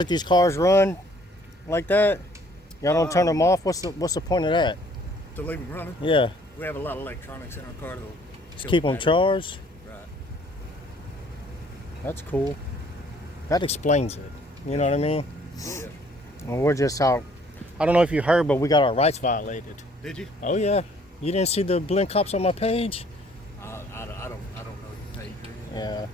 Let these cars run like that? Y'all don't turn them off? What's the point of that? To leave them running? Yeah. We have a lot of electronics in our car that'll Just keep them charged? Right. That's cool. That explains it. You know what I mean? Yeah. And we're just out. I don't know if you heard, but we got our rights violated. Did you? Oh yeah. You didn't see the Blinn cops on my page? I don't know your page. Yeah.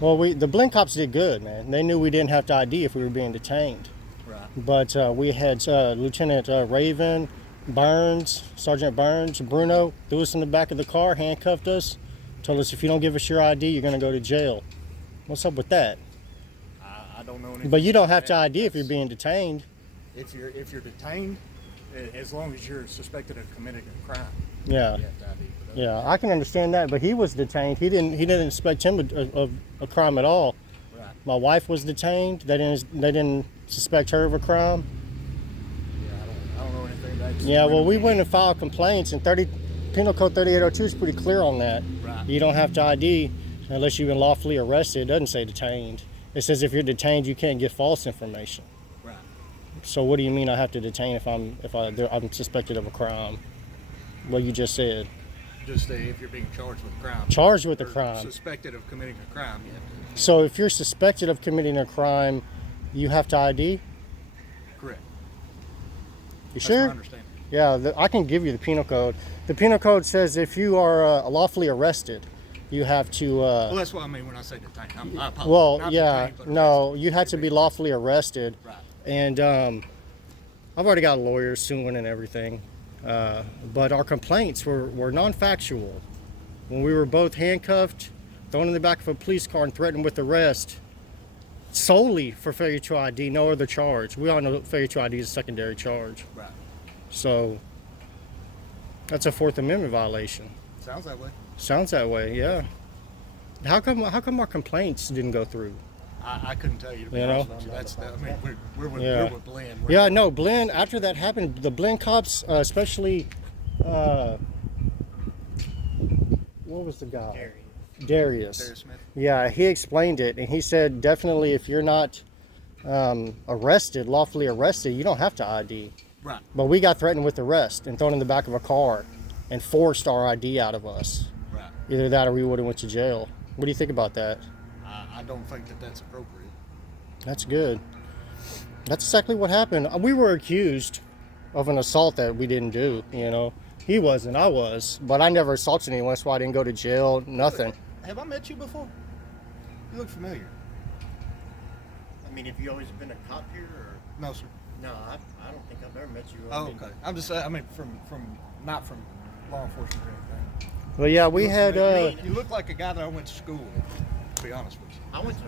Well, the Blinn cops did good, man. They knew we didn't have to ID if we were being detained. Right. But we had Lieutenant Raven, Burns, Sergeant Burns, Bruno, threw us in the back of the car, handcuffed us, told us if you don't give us your ID, you're going to go to jail. What's up with that? I don't know anything. But you don't have to ID if you're being detained. If you're detained, as long as you're suspected of committing a crime. Yeah. You have to ID. Yeah, I can understand that, but he was detained. He didn't suspect him of a crime at all. Right. My wife was detained. They didn't suspect her of a crime. Yeah, I don't know anything about that. Yeah, well, we went and filed complaints, and Penal Code 3802 is pretty clear on that. Right. You don't have to ID unless you've been lawfully arrested. It doesn't say detained. It says if you're detained, you can't give false information. Right. So what do you mean I have to detain if I'm suspected of a crime? What you just said. Just if you're being charged with a crime. Charged with a Or crime. Suspected of committing a crime. You have to. So if you're suspected of committing a crime, you have to ID? Correct. You That's sure? my understanding. Yeah, I can give you the penal code. The penal code says if you are lawfully arrested, you have to. Well, that's what I mean when I say detained. I apologize. Well, Not yeah, detained, but no, arrested. you had to be lawfully arrested. Right. And I've already got lawyers suing and everything. But our complaints were non-factual. When we were both handcuffed, thrown in the back of a police car and threatened with arrest solely for failure to ID, no other charge. We all know failure to ID is a secondary charge. Right. So that's a Fourth Amendment violation. Sounds that way. Sounds that way, yeah. How come our complaints didn't go through? I couldn't tell you to be You know? honest with you. That's I mean we're with Blinn. Yeah, no, Blinn, after that happened, the Blinn cops, especially, what was the guy? Darius. Smith. Yeah, he explained it, and he said definitely if you're not lawfully arrested, you don't have to ID. Right. But we got threatened with arrest and thrown in the back of a car and forced our ID out of us. Right. Either that or we would have went to jail. What do you think about that? I don't think that that's appropriate. That's good. That's exactly what happened. We were accused of an assault that we didn't do, you know. He wasn't, I was. But I never assaulted anyone, that's why I didn't go to jail, nothing. Have I met you before? You look familiar. I mean, have you always been a cop here, or? No, sir. No, I don't think I've ever met you. Oh, okay. I'm just saying, I mean, from not from law enforcement or anything. Well, yeah, we had... You look like a guy that I went to school with, to be honest with you. I went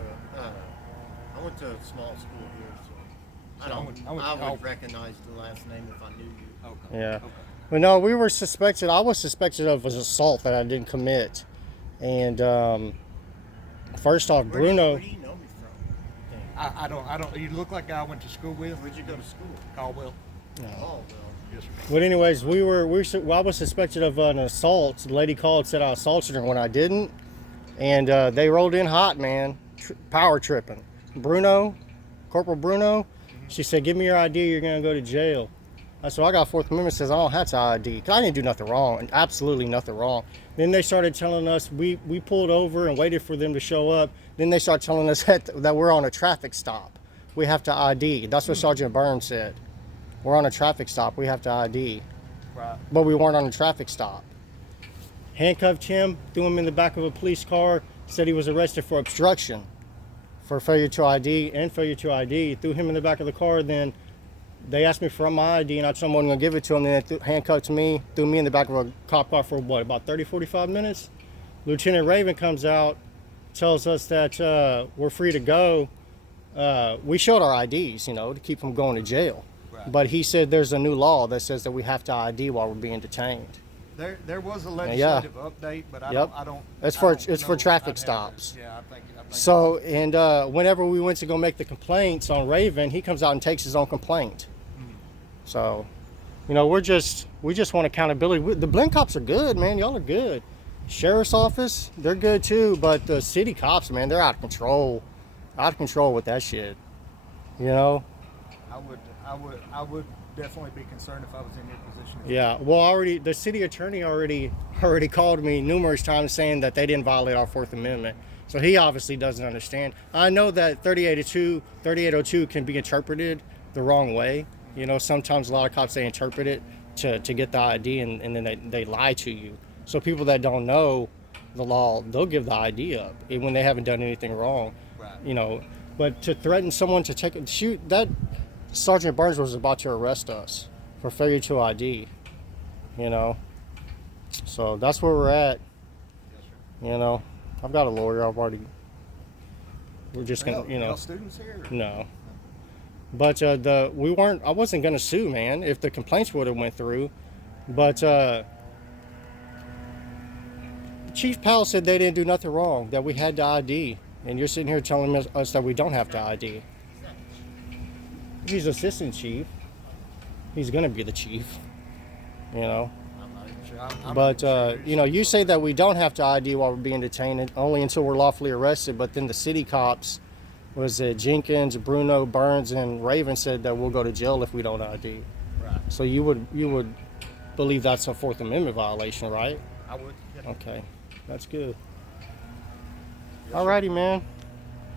to a small school here, so So I would recognize the last name if I knew you. Okay. Yeah. Okay. But no, I was suspected of an assault that I didn't commit. And first off, Bruno... Where do you know me from? I don't. You look like a guy I went to school with. Where'd you go to school? Caldwell. Oh, well. Yes, sir. But anyways, I was suspected of an assault. The lady called, said I assaulted her when I didn't. And they rolled in hot, man. Power tripping. Corporal Bruno, she said, give me your ID, you're going to go to jail. I said, I got Fourth Amendment, says I don't have to ID. Because I didn't do nothing wrong, and absolutely nothing wrong. Then they started telling us, we pulled over and waited for them to show up. Then they started telling us that we're on a traffic stop. We have to ID. That's what Sergeant Burns said. We're on a traffic stop, we have to ID. Right. But we weren't on a traffic stop. Handcuffed him, threw him in the back of a police car, said he was arrested for obstruction, for failure to ID and failure to ID. Threw him in the back of the car, then they asked me for my ID and I told them I wasn't going to give it to them. Then they handcuffed me, threw me in the back of a cop car for what, about 30, 45 minutes? Lieutenant Raven comes out, tells us that we're free to go. We showed our IDs, you know, to keep from going to jail. Right. But he said there's a new law that says that we have to ID while we're being detained. There was a legislative update, but I don't. It's for traffic stops. Yeah, I think. So, and whenever we went to go make the complaints on Raven, he comes out and takes his own complaint. So, you know, we just want accountability. The Blinn cops are good, man. Y'all are good. Sheriff's office, they're good too. But the city cops, man, they're out of control. Out of control with that shit. You know? I would definitely be concerned if I was in your position. Yeah. Well, the city attorney already called me numerous times saying that they didn't violate our Fourth Amendment. So he obviously doesn't understand. I know that 3802 can be interpreted the wrong way. You know, sometimes a lot of cops, they interpret it to get the ID, and then they lie to you. So people that don't know the law, they'll give the ID up when they haven't done anything wrong. Right. You know, but to threaten someone to shoot, that Sergeant Burns was about to arrest us for failure to ID. You know, so that's where we're at. Yes, sir. You know, I've got a lawyer. We're just gonna, Well, you know, students here? no. But I wasn't gonna sue, man, if the complaints would have went through. But Chief Powell said they didn't do nothing wrong, that we had to ID, and you're sitting here telling us that we don't have to ID. He's assistant chief. He's gonna be the chief. You know. I'm not even sure. I'm But not even sure. you know, you say that we don't have to ID while we're being detained, only until we're lawfully arrested. But then the city cops, was it Jenkins, Bruno, Burns, and Raven, said that we'll go to jail if we don't ID. Right. So you would believe that's a Fourth Amendment violation, right? I would. Yeah. Okay, that's good. Alrighty, man.